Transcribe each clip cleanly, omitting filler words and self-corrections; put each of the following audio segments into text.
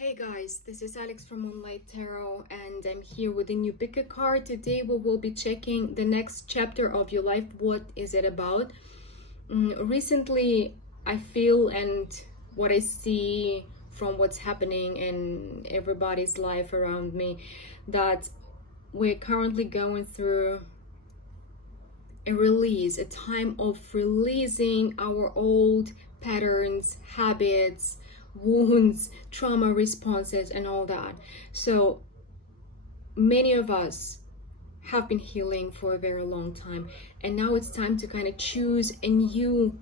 Hey guys, this is Alex from Moonlight Tarot and I'm here with a new pick a card. Today we will be checking the next chapter of your life. What is it about? Recently, I feel and what I see from what's happening in everybody's life around me, that we're currently going through a time of releasing our old patterns, habits, wounds, trauma responses, and all that. So many of us have been healing for a very long time, and now it's time to kind of choose a new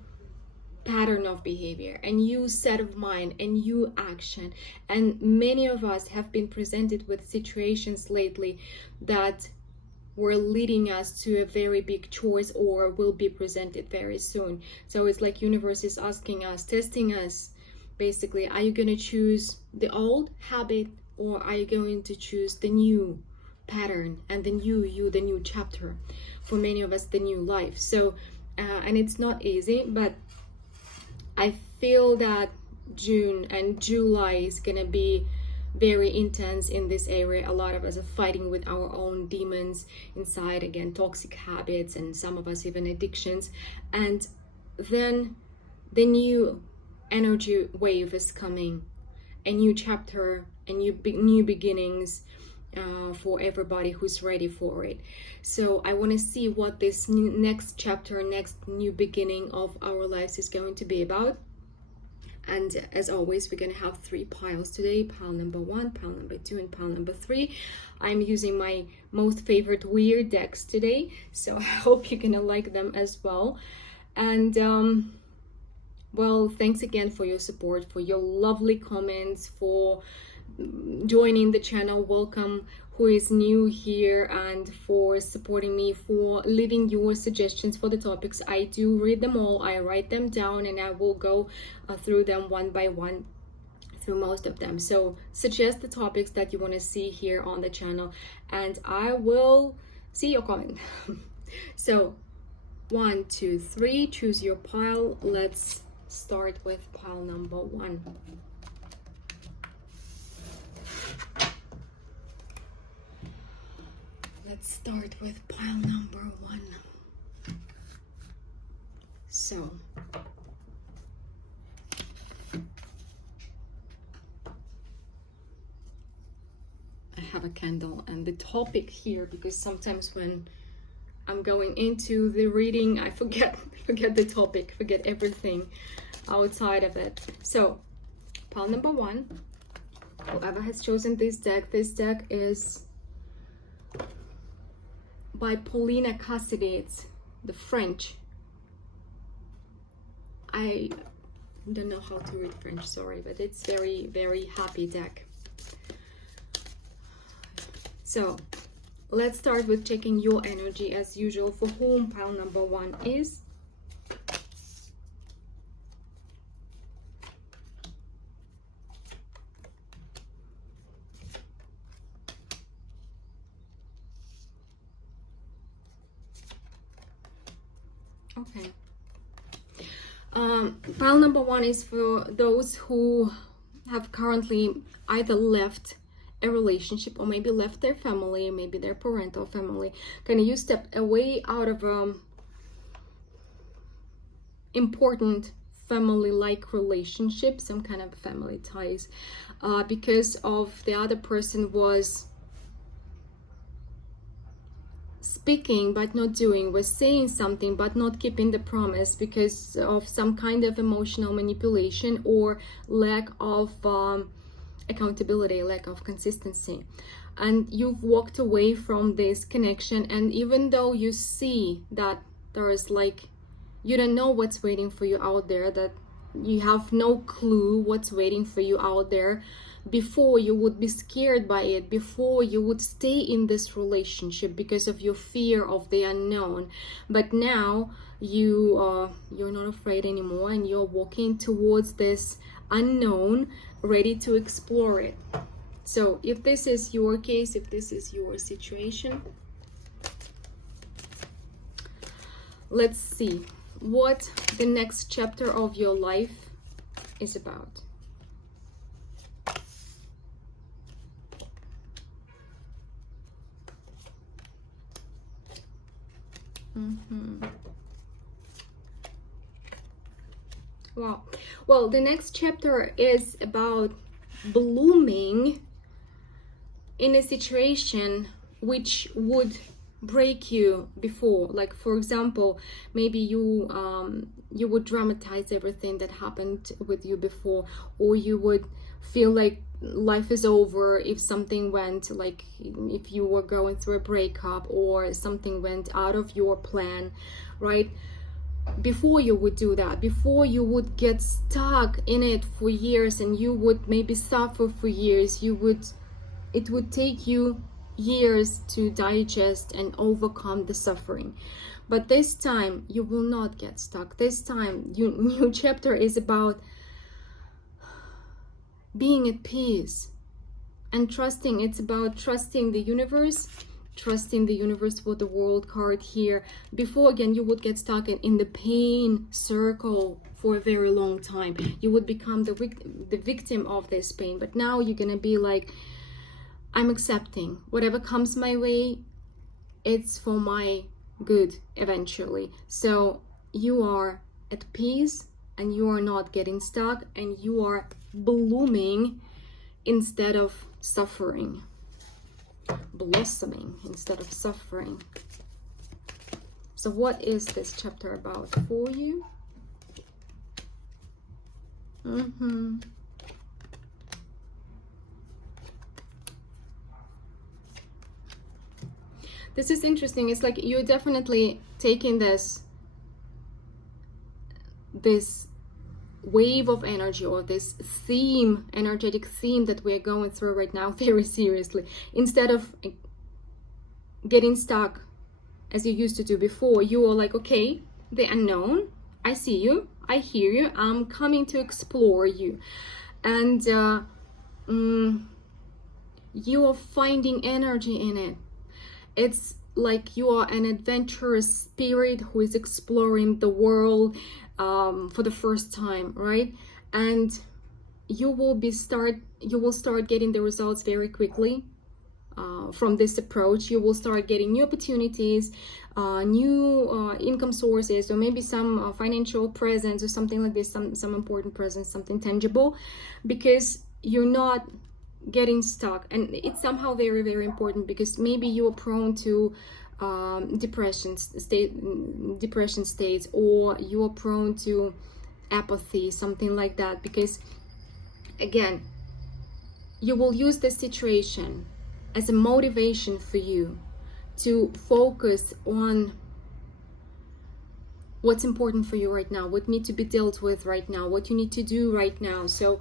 pattern of behavior, a new set of mind, a new action. And many of us have been presented with situations lately that were leading us to a very big choice or will be presented very soon. So it's like universe is asking us, testing us, basically, are you going to choose the old habit or are you going to choose the new pattern and the new chapter? For many of us, the new life. So and it's not easy, but I feel that June and July is gonna be very intense in this area. A lot of us are fighting with our own demons inside, again, toxic habits, and some of us even addictions. And then the new energy wave is coming, a new chapter, a new beginnings for everybody who's ready for it. So I want to see what this next chapter, next new beginning of our lives is going to be about. And as always, we're going to have 3 piles today: pile number 1, pile number 2, and pile number 3. I'm using my most favorite weird decks today, so I hope you're going to like them as well. And well, thanks again for your support, for your lovely comments, for joining the channel. Welcome who is new here, and for supporting me, for leaving your suggestions for the topics. I do read them all, I write them down, and I will go through them one by one, through most of them. So suggest the topics that you want to see here on the channel and I will see your comment. So 1, 2, 3, choose your pile. Let's start with pile number 1. Let's start with pile number 1. So I have a candle and the topic here, because sometimes when I'm going into the reading, I forget the topic, forget everything outside of it. So pile number 1, whoever has chosen this deck is by Paulina Cassidy. It's the French. I don't know how to read French, sorry, but it's very, very happy deck. So let's start with checking your energy as usual, for whom pile number 1 is. Okay. Pile number 1 is for those who have currently either left a relationship or maybe left their family, maybe their parental family. Kind of you stepped away out of important family-like relationship, some kind of family ties, because of the other person was speaking but not doing, was saying something but not keeping the promise, because of some kind of emotional manipulation or lack of accountability, lack of consistency. And you've walked away from this connection, and even though you see that there is, like, you don't know what's waiting for you out there, that you have no clue what's waiting for you out there, before you would be scared by it, before you would stay in this relationship because of your fear of the unknown. But now you're not afraid anymore, and you're walking towards this unknown, ready to explore it. So if this is your case, if this is your situation, let's see what the next chapter of your life is about. Wow. Well, the next chapter is about blooming in a situation which would break you before. Like, for example, maybe you would dramatize everything that happened with you before, or you would feel like life is over if something went, like if you were going through a breakup or something went out of your plan, right? Before you would do that, before you would get stuck in it for years and you would maybe suffer for years, it would take you years to digest and overcome the suffering. But this time you will not get stuck. This time new chapter is about being at peace and trusting. It's about trusting the universe, with the world card here. Before, again, you would get stuck in the pain circle for a very long time. You would become the victim of this pain. But now you're gonna be like, I'm accepting whatever comes my way, it's for my good eventually. So you are at peace and you are not getting stuck and you are blooming instead of suffering, blossoming instead of suffering. So what is this chapter about for you? This is interesting. It's like you're definitely taking this wave of energy, or this energetic theme that we're going through right now very seriously. Instead of getting stuck as you used to do before, you are like, okay, the unknown, I see you, I hear you, I'm coming to explore you. And you are finding energy in it. It's like you are an adventurous spirit who is exploring the world for the first time, right? And you will start getting the results very quickly from this approach. You will start getting new opportunities, new income sources, or maybe some financial presence or something like this, some important presence, something tangible, because you're not getting stuck. And it's somehow very, very important, because maybe you are prone to depression states, or you are prone to apathy, something like that, because again, you will use this situation as a motivation for you to focus on what's important for you right now, what needs to be dealt with right now, what you need to do right now. So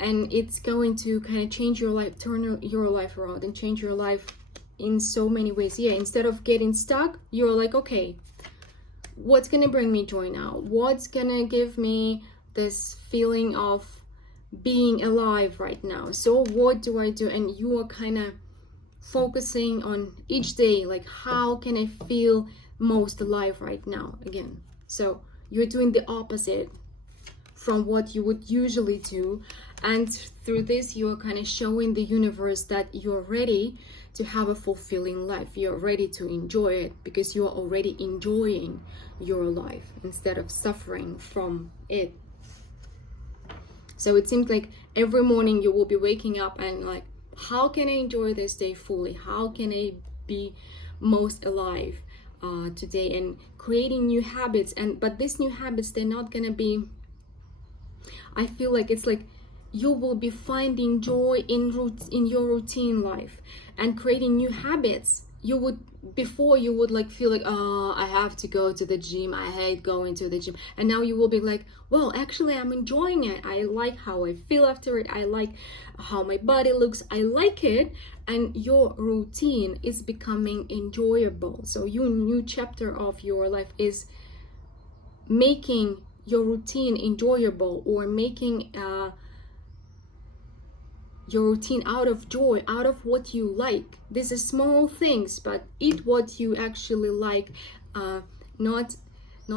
and it's going to kind of change your life, turn your life around and change your life in so many ways. Yeah, instead of getting stuck, you're like, okay, what's gonna bring me joy now? What's gonna give me this feeling of being alive right now? So what do I do? And you are kind of focusing on each day, like, how can I feel most alive right now again? So you're doing the opposite from what you would usually do, and through this you're kind of showing the universe that you're ready to have a fulfilling life. You're ready to enjoy it because you're already enjoying your life instead of suffering from it. So it seems like every morning you will be waking up and like, how can I enjoy this day fully? How can I be most alive today? And creating new habits. But these new habits, they're not gonna be, I feel like it's like you will be finding joy in your routine life and creating new habits. Before you would like feel like, oh, I have to go to the gym, I hate going to the gym, and now you will be like, well, actually I'm enjoying it, I like how I feel after it, I like how my body looks, I like it, and your routine is becoming enjoyable. So your new chapter of your life is making your routine enjoyable, or making your routine out of joy, out of what you like. These are small things, but eat what you actually like, not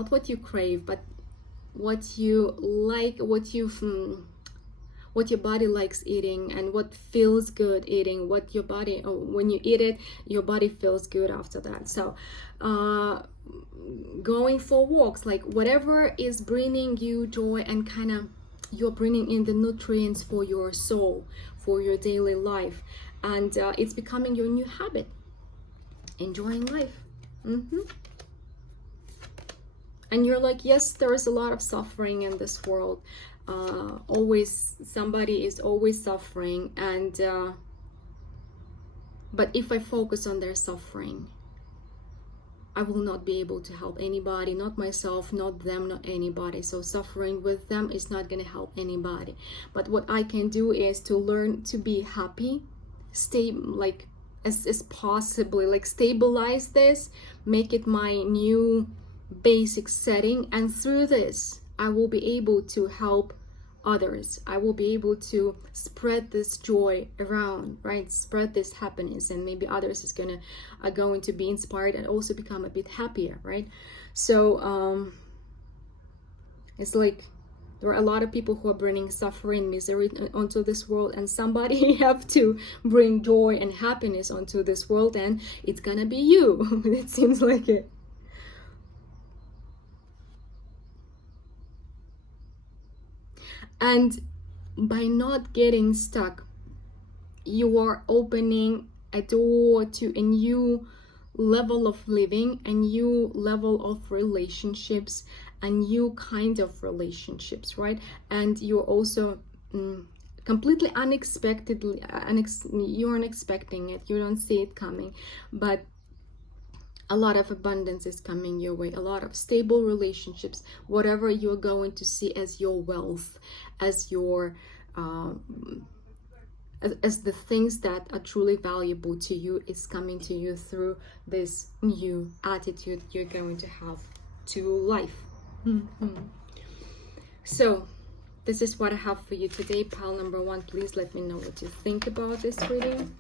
what you crave, but what you like, what your body likes eating, and what feels good eating, what your body, when you eat it, your body feels good after that. So going for walks, like whatever is bringing you joy and kind of you're bringing in the nutrients for your soul, for your daily life, and it's becoming your new habit, enjoying life. And you're like, yes, there is a lot of suffering in this world, always somebody is always suffering, and but if I focus on their suffering, I will not be able to help anybody, not myself, not them, not anybody. So suffering with them is not going to help anybody. But what I can do is to learn to be happy, stay like as possibly, like stabilize this, make it my new basic setting, and through this I will be able to help others. I will be able to spread this joy around, right? Spread this happiness, and maybe others are going to be inspired and also become a bit happier, right? So it's like there are a lot of people who are bringing suffering, misery onto this world, and somebody have to bring joy and happiness onto this world, and it's gonna be you. It seems like it. And by not getting stuck, you are opening a door to a new level of living, a new level of relationships, a new kind of relationships, right? And you're also completely unexpectedly, you aren't expecting it, you don't see it coming, but a lot of abundance is coming your way, a lot of stable relationships, whatever you're going to see as your wealth, as your as the things that are truly valuable to you is coming to you through this new attitude you're going to have to life. So this is what I have for you today. Pile number 1, please let me know what you think about this reading.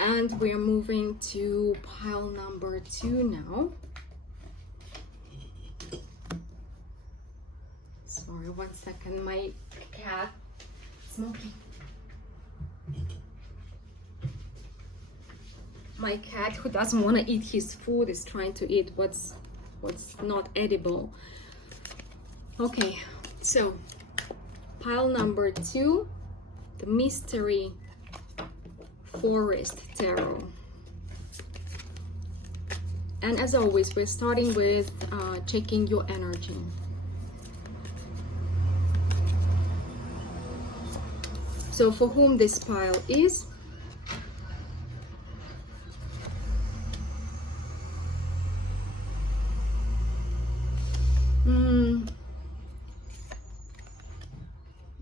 And we're moving to pile number 2 now. Sorry, 1 second. My cat smoking. My cat, who doesn't want to eat his food, is trying to eat what's not edible. Okay, so pile number 2, the Mystery Forest Tarot. And as always, we're starting with checking your energy. So for whom this pile is,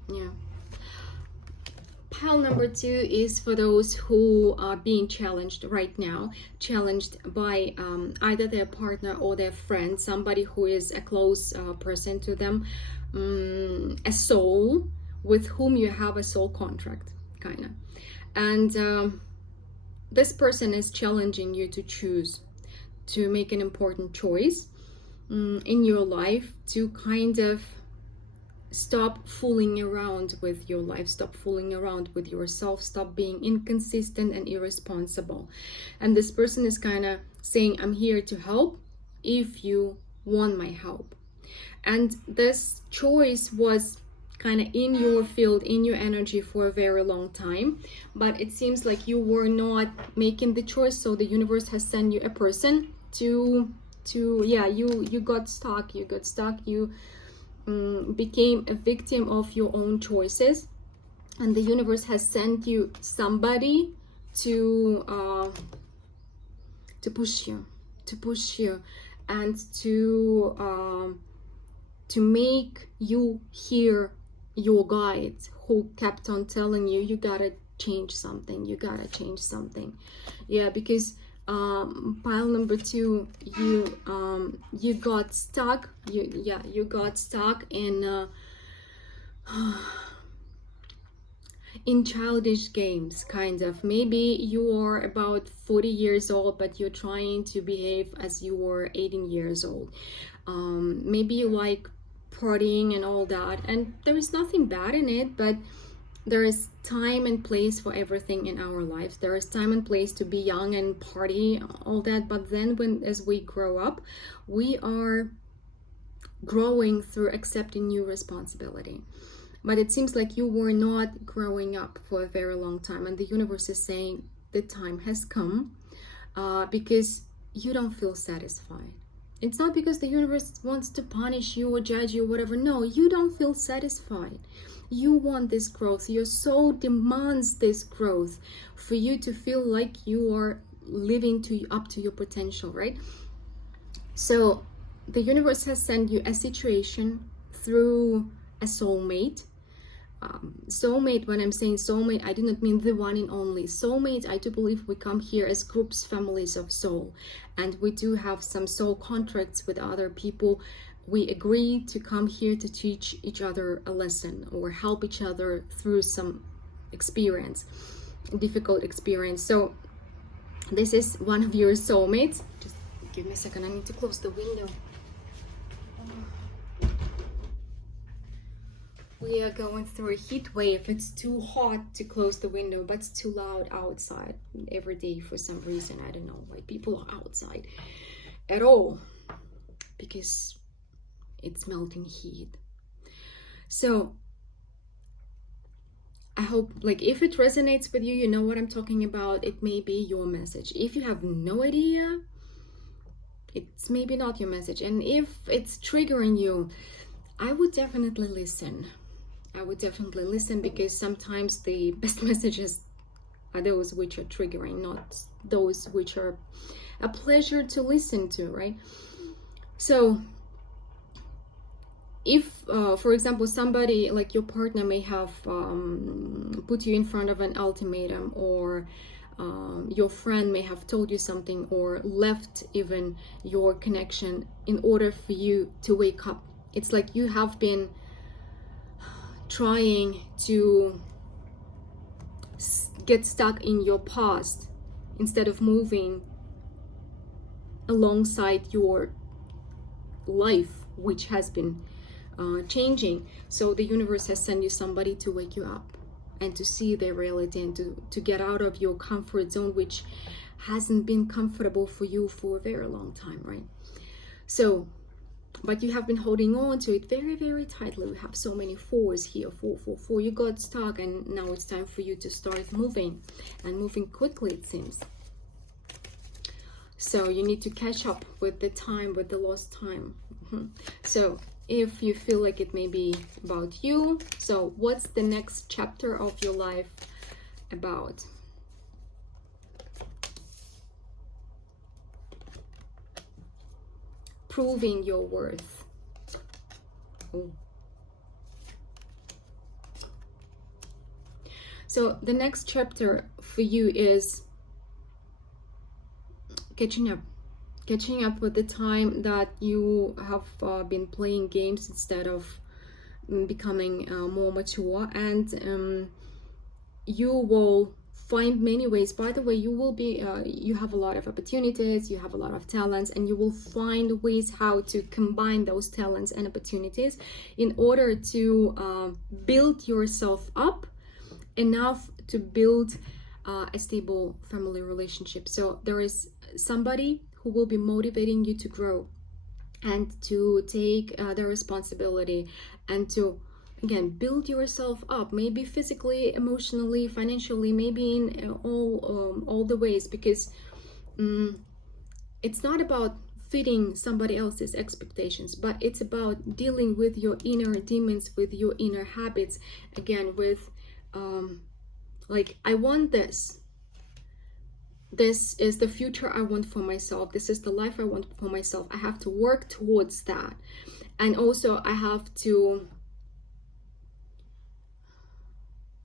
yeah. Pile number 2 is for those who are being challenged right now, challenged by either their partner or their friend, somebody who is a close person to them, a soul with whom you have a soul contract, kind of. And this person is challenging you to choose, to make an important choice in your life, to kind of stop fooling around with your life, stop fooling around with yourself, stop being inconsistent and irresponsible. And this person is kind of saying, I'm here to help if you want my help. And this choice was kind of in your field, in your energy for a very long time, but it seems like you were not making the choice, so the universe has sent you a person to yeah, you got stuck, you became a victim of your own choices, and the universe has sent you somebody to push you and to make you hear your guides who kept on telling you, you gotta change something, yeah, because pile number 2, you got stuck, you got stuck in childish games, kind of. Maybe you are about 40 years old, but you're trying to behave as you were 18 years old. Maybe you like partying and all that, and there is nothing bad in it, but There is time and place for everything in our lives. There is time and place to be young and party, all that. But then as we grow up, we are growing through accepting new responsibility. But it seems like you were not growing up for a very long time, and the universe is saying the time has come, because you don't feel satisfied. It's not because the universe wants to punish you or judge you or whatever. No, you don't feel satisfied. You want this growth. Your soul demands this growth for you to feel like you are living up to your potential, right? So the universe has sent you a situation through a soulmate. Soulmate, when I'm saying soulmate, I do not mean the one and only. Soulmate, I do believe we come here as groups, families of soul, and we do have some soul contracts with other people. We agree to come here to teach each other a lesson or help each other through some experience, difficult experience. So this is one of your soulmates. Just give me a second, I need to close the window. We are going through a heat wave. It's too hot to close the window, but it's too loud outside every day for some reason. I don't know why people are outside at all, because it's melting heat. So I hope, like, if it resonates with you, you know what I'm talking about. It may be your message. If you have no idea, it's maybe not your message. And if it's triggering you, I would definitely listen. Because sometimes the best messages are those which are triggering, not those which are a pleasure to listen to, right? So if, for example, somebody like your partner may have put you in front of an ultimatum, or your friend may have told you something, or left even your connection in order for you to wake up. It's like you have been trying to get stuck in your past instead of moving alongside your life, which has been changing. So the universe has sent you somebody to wake you up and to see their reality, and to get out of your comfort zone, which hasn't been comfortable for you for a very long time, right? So, but you have been holding on to it very, very tightly. We have so many fours here, 4, 4, 4. You got stuck, and now it's time for you to start moving, and moving quickly, it seems. So you need to catch up with the time, with the lost time. So if you feel like it may be about you, so what's the next chapter of your life about? Proving your worth. Oh. So the next chapter for you is catching up with the time that you have been playing games instead of becoming more mature, and you will find many ways. By the way, you will be you have a lot of opportunities, you have a lot of talents, and you will find ways how to combine those talents and opportunities in order to build yourself up enough to build a stable family relationship. So there is somebody who will be motivating you to grow and to take the responsibility, and to, again, build yourself up, maybe physically, emotionally, financially, maybe in all the ways, because it's not about fitting somebody else's expectations, but it's about dealing with your inner demons, with your inner habits, again, with like, I want this is the future I want for myself, this is the life I want for myself. I have to work towards that, and also I have to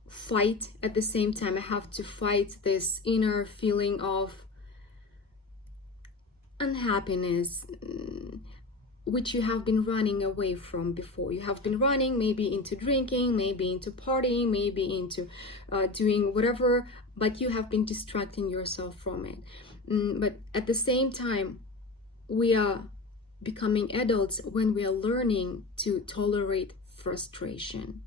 fight at the same time. I have to fight this inner feeling of unhappiness, which you have been running away from before. You have been running maybe into drinking, maybe into partying, maybe into doing whatever, but you have been distracting yourself from it. But at the same time, we are becoming adults when we are learning to tolerate frustration.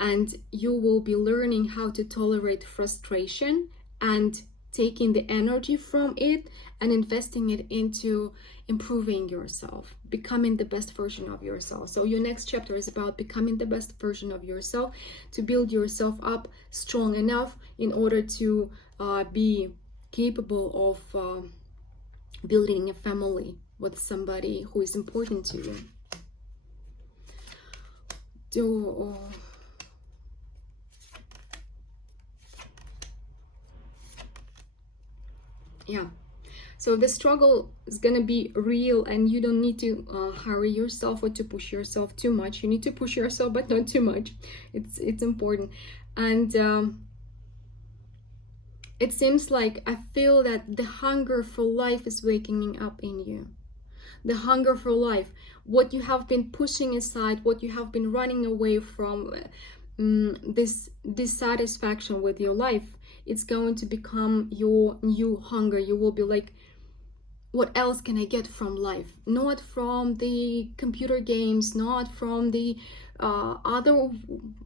and you will be learning how to tolerate frustration and taking the energy from it and investing it into improving yourself, becoming the best version of yourself. So your next chapter is about becoming the best version of yourself, to build yourself up strong enough in order to be capable of building a family with somebody who is important to you. Yeah, so the struggle is gonna be real, and you don't need to hurry yourself or to push yourself too much. You need to push yourself, but not too much. It's important. And it seems like I feel that the hunger for life is waking up in you. The hunger for life, what you have been pushing aside, what you have been running away from, this dissatisfaction with your life, it's going to become your new hunger. You will be like, what else can I get from life? Not from the computer games, not from the other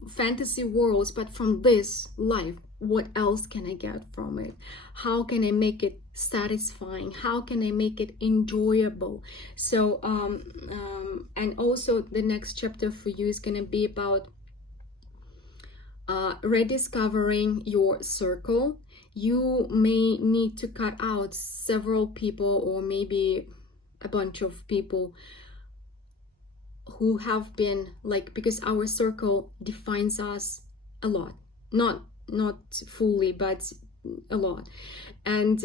fantasy worlds, but from this life. What else can I get from it? How can I make it satisfying? How can I make it enjoyable? So, and also the next chapter for you is going to be about rediscovering your circle. You may need to cut out several people, or maybe a bunch of people who have been like, because our circle defines us a lot, not fully, but a lot. And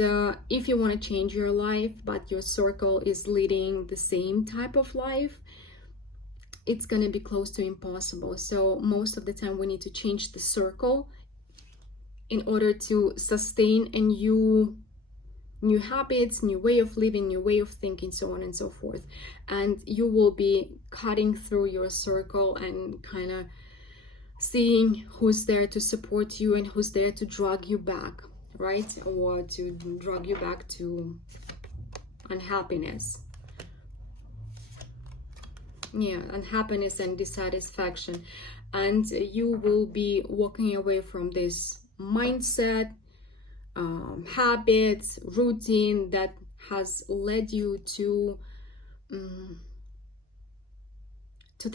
if you want to change your life, but your circle is leading the same type of life, it's going to be close to impossible. So most of the time we need to change the circle in order to sustain a new habits, new way of living, new way of thinking, so on and so forth. And you will be cutting through your circle and kind of seeing who's there to support you and who's there to drag you back, right? Or to drag you back to unhappiness. Yeah, unhappiness and dissatisfaction. And you will be walking away from this mindset, habits, routine that has led you to the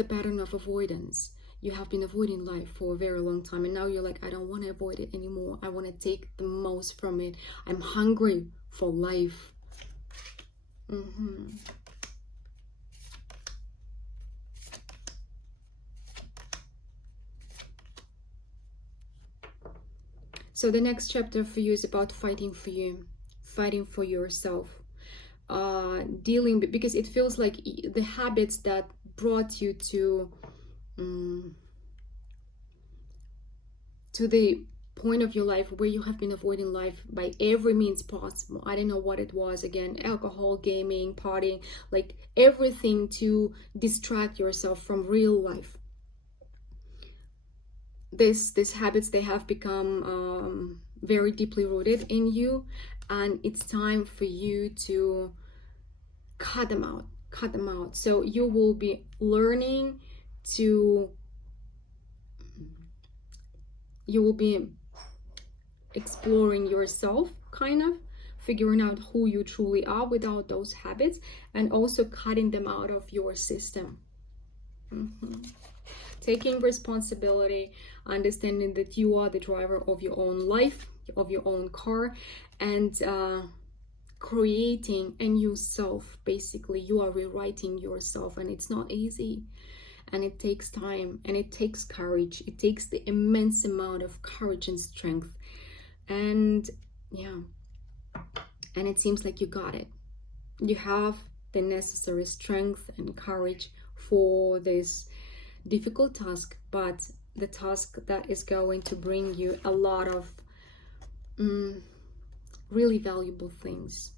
pattern of avoidance. You have been avoiding life for a very long time, and now you're like, I don't want to avoid it anymore. I want to take the most from it. I'm hungry for life. So the next chapter for you is about fighting for you, fighting for yourself, dealing, because it feels like the habits that brought you to the point of your life where you have been avoiding life by every means possible. I don't know what it was, again, alcohol, gaming, partying, like everything to distract yourself from real life. These habits, they have become very deeply rooted in you, and it's time for you to cut them out. So you will be learning to, you will be exploring yourself, kind of figuring out who you truly are without those habits, and also cutting them out of your system. Taking responsibility, understanding that you are the driver of your own life, of your own car, and creating a new self. Basically, you are rewriting yourself, and it's not easy, and it takes time, and it takes courage. It takes the immense amount of courage and strength. And yeah, and it seems like you got it. You have the necessary strength and courage for this difficult task, but the task that is going to bring you a lot of really valuable things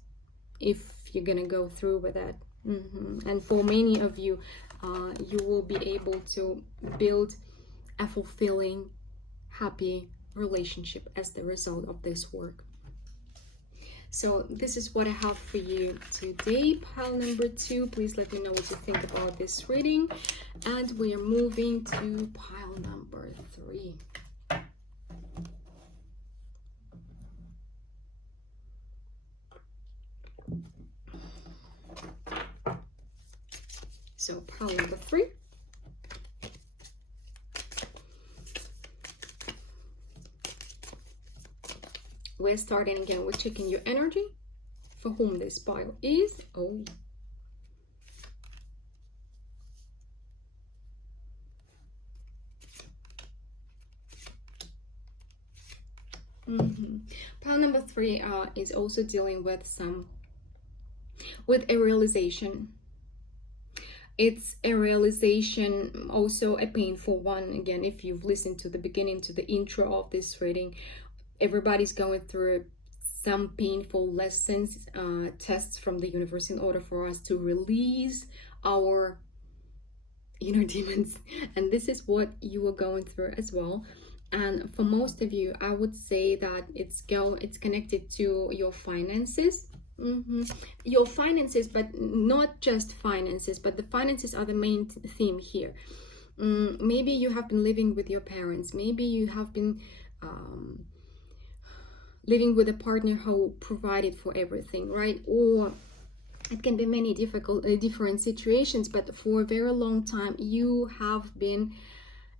if you're gonna go through with that. And for many of you, you will be able to build a fulfilling, happy relationship as the result of this work. So this is what I have for you today. Pile number 2, please let me know what you think about this reading. And we are moving to pile number 3. So pile number 3. We're starting again. We're checking your energy, for whom this pile is. Oh. Pile number 3 is also dealing with a realization. It's a realization, also a painful one. Again, if you've listened to the beginning, to the intro of this reading, everybody's going through some painful lessons, tests from the universe in order for us to release our inner demons. And this is what you are going through as well. And for most of you, I would say that it's connected to your finances. Your finances, but not just finances, but the finances are the main theme here. Maybe you have been living with your parents. Maybe you have been living with a partner who provided for everything, right? Or it can be many different situations, but for a very long time you have been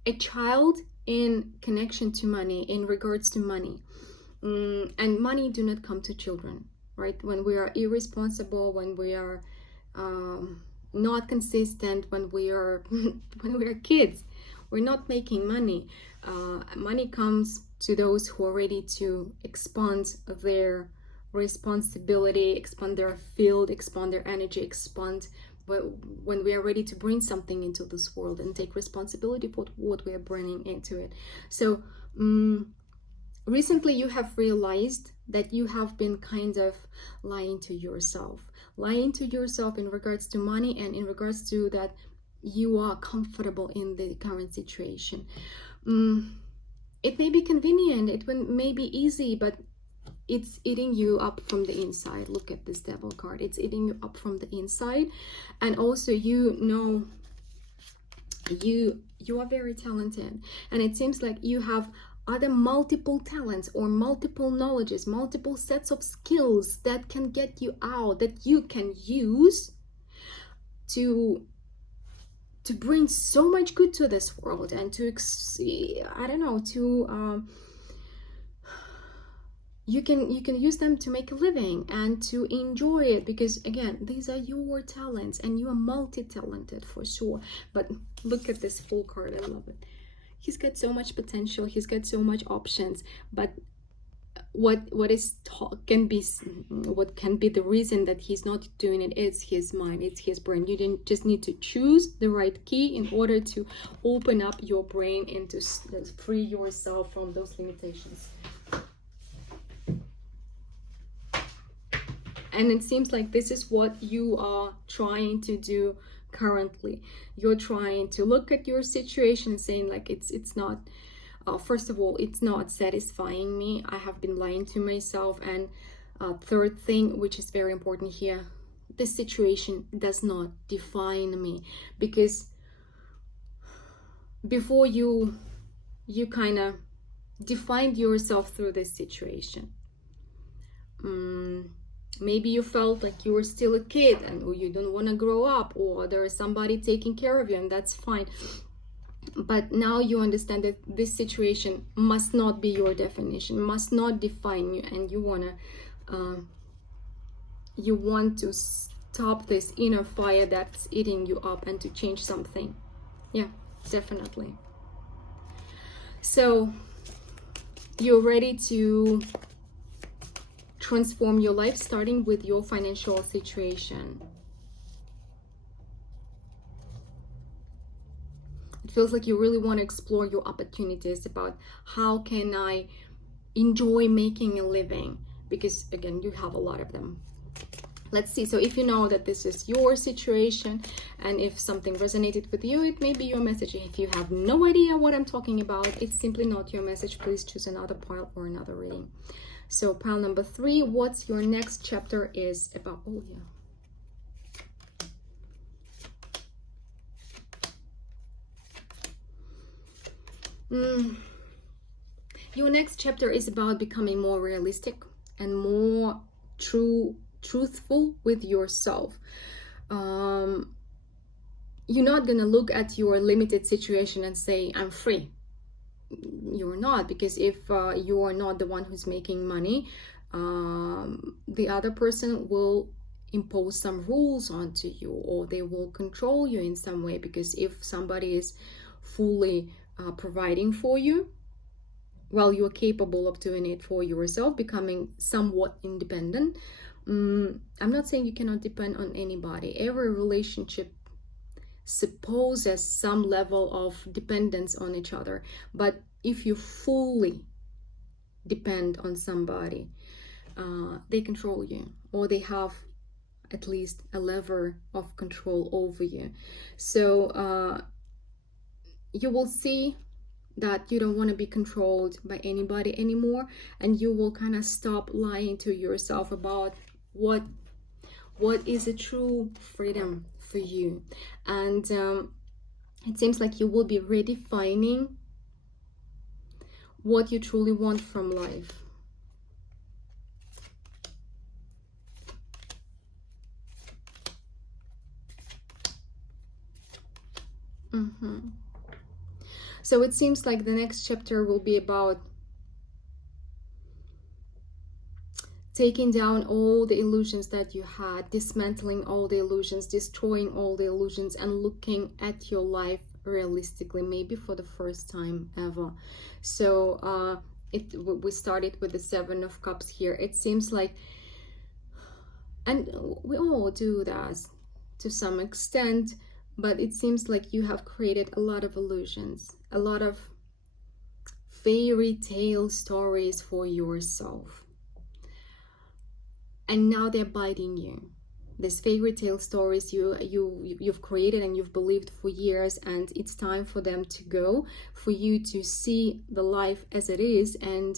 a child in connection to money, in regards to money. And money do not come to children, right? When we are irresponsible, when we are not consistent, when we are kids, we're not making money. Money comes to those who are ready to expand their responsibility, expand their field, expand their energy, expand when we are ready to bring something into this world and take responsibility for what we are bringing into it. So recently you have realized that you have been kind of lying to yourself in regards to money, and in regards to that you are comfortable in the current situation. It may be convenient, it may be easy, but it's eating you up from the inside. Look at this Devil card. It's eating you up from the inside. And also, you know, you are very talented, and it seems like you have other multiple talents or multiple knowledges, multiple sets of skills that can get you out, that you can use to bring so much good to this world, and to you can use them to make a living and to enjoy it, because again, these are your talents and you are multi-talented for sure. But look at this Fool card. I love it. He's got so much potential, he's got so much options, but what can be the reason that he's not doing it is his mind, it's his brain. You didn't just need to choose the right key in order to open up your brain and to free yourself from those limitations. And it seems like this is what you are trying to do currently. You're trying to look at your situation and saying like it's not first of all, it's not satisfying me. I have been lying to myself. And third thing, which is very important here, this situation does not define me, because before you kind of defined yourself through this situation. Maybe you felt like you were still a kid and you don't want to grow up, or there is somebody taking care of you, and that's fine. But now you understand that this situation must not be your definition, must not define you, and you want to stop this inner fire that's eating you up and to change something. Yeah, definitely. So you're ready to transform your life, starting with your financial situation. It feels like you really want to explore your opportunities about how can I enjoy making a living, because again, you have a lot of them. Let's see. So if you know that this is your situation, and if something resonated with you, it may be your message. If you have no idea what I'm talking about, it's simply not your message. Please choose another pile or another reading. So pile number 3, what's your next chapter is about? Oh yeah. Your next chapter is about becoming more realistic and more truthful with yourself. You're not gonna look at your limited situation and say, I'm free. You're not, because if you are not the one who's making money, the other person will impose some rules onto you, or they will control you in some way. Because if somebody is fully providing for you, well, you're capable of doing it for yourself, becoming somewhat independent. I'm not saying you cannot depend on anybody. Every relationship supposes some level of dependence on each other. But if you fully depend on somebody, they control you, or they have at least a lever of control over you. So you will see that you don't want to be controlled by anybody anymore, and you will kind of stop lying to yourself about what is a true freedom for you. And it seems like you will be redefining what you truly want from life. So it seems like the next chapter will be about taking down all the illusions that you had, dismantling all the illusions, destroying all the illusions, and looking at your life realistically, maybe for the first time ever. So we started with the 7 of Cups here. It seems like, and we all do that to some extent, but it seems like you have created a lot of illusions, a lot of fairy tale stories for yourself, and now they're biting you. These fairy tale stories you've created and you've believed for years, and it's time for them to go, for you to see the life as it is. And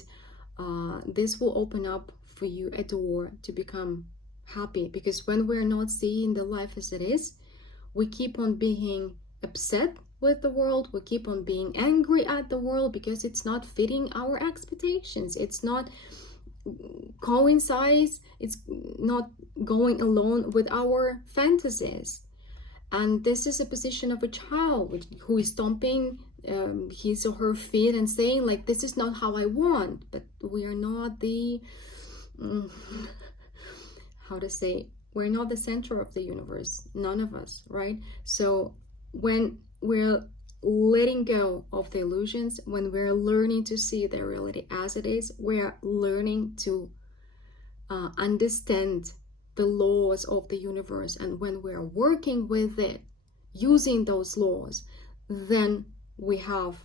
this will open up for you a door to become happy, because when we're not seeing the life as it is, we keep on being upset with the world, we keep on being angry at the world because it's not fitting our expectations, it's not coincides, it's not going along with our fantasies. And this is a position of a child who is stomping his or her feet and saying, like, this is not how I want. But we are not the how to say, we're not the center of the universe, none of us, right? So when we're letting go of the illusions, when we're learning to see the reality as it is, we're learning to understand the laws of the universe. And when we're working with it, using those laws, then we have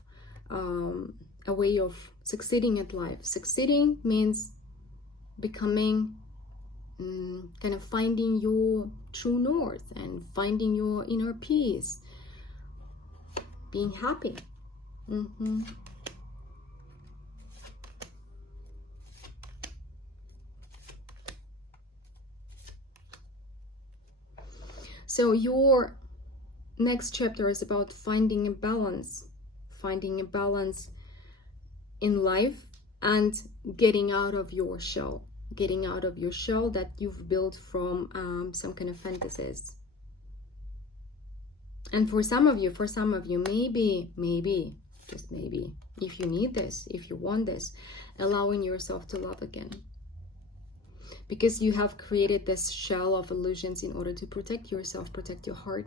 a way of succeeding at life. Succeeding means becoming kind of finding your true north and finding your inner peace, being happy. So your next chapter is about finding a balance in life, and getting out of your shell that you've built from some kind of fantasies. And for some of you, maybe, just maybe, if you need this, if you want this, allowing yourself to love again. Because you have created this shell of illusions in order to protect yourself, protect your heart.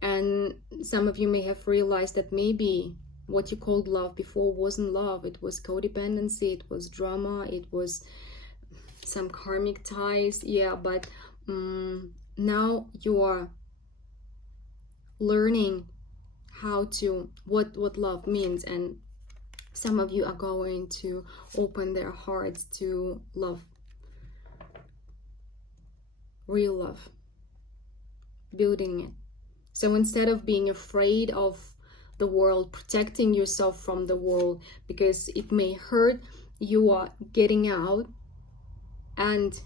And some of you may have realized that maybe what you called love before wasn't love. It was codependency, it was drama, it was some karmic ties. Yeah, but now you are learning how to, what love means. And some of you are going to open their hearts to love, real love, building it. So instead of being afraid of the world, protecting yourself from the world because it may hurt, you are getting out and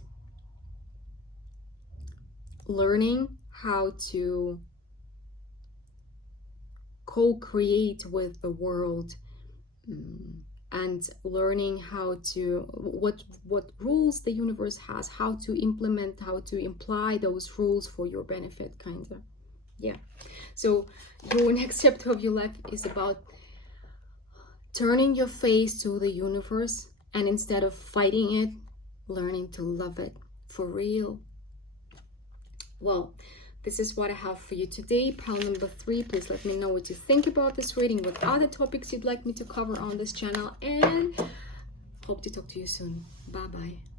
learning how to co-create with the world, and learning how to what rules the universe has, how to implement, how to imply those rules for your benefit, kind of. Yeah. So your next chapter of your life is about turning your face to the universe, and instead of fighting it, learning to love it for real. Well, this is what I have for you today. Pile number 3. Please let me know what you think about this reading, what other topics you'd like me to cover on this channel, and hope to talk to you soon. Bye bye.